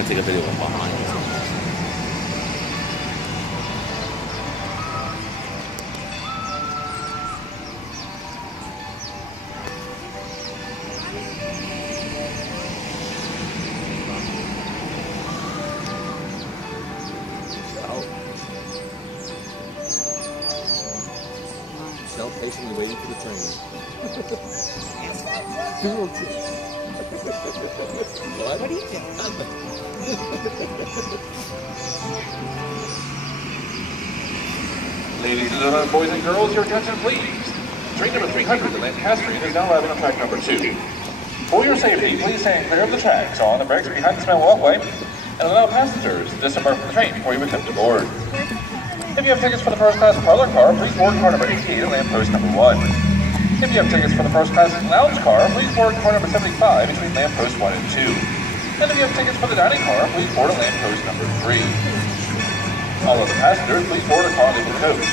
going to take a video from behind. Shell patiently waiting for the train. What are you doing? Ladies and gentlemen, boys and girls, your attention please. Train number 300 to Lancaster is now arriving on track number 2. For your safety, please stand clear of the tracks on the brakes behind the cement walkway and allow passengers to disembark from the train before you attempt to board. If you have tickets for the first class parlor car, please board car number 88 at lamppost number 1. If you have tickets for the first class lounge car, please board car number 75 between lampposts 1 and 2. And if you have tickets for the dining car, please board at lamppost number 3. All other passengers, please board a car labeled coach.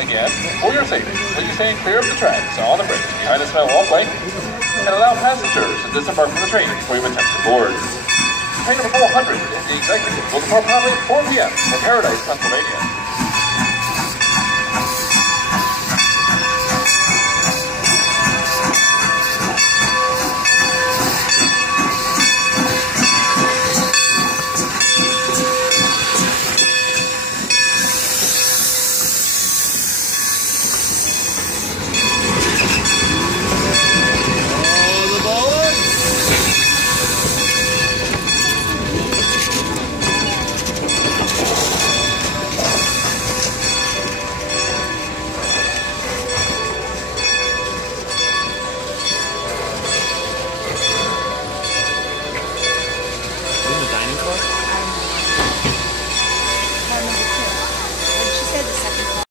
Again, for your safety, please stand clear of the tracks on the brakes behind the cement walkway and allow passengers to disembark from the train before you attempt to board. Train number 400 is the executive will depart promptly at 4 p.m. from Paradise, Pennsylvania.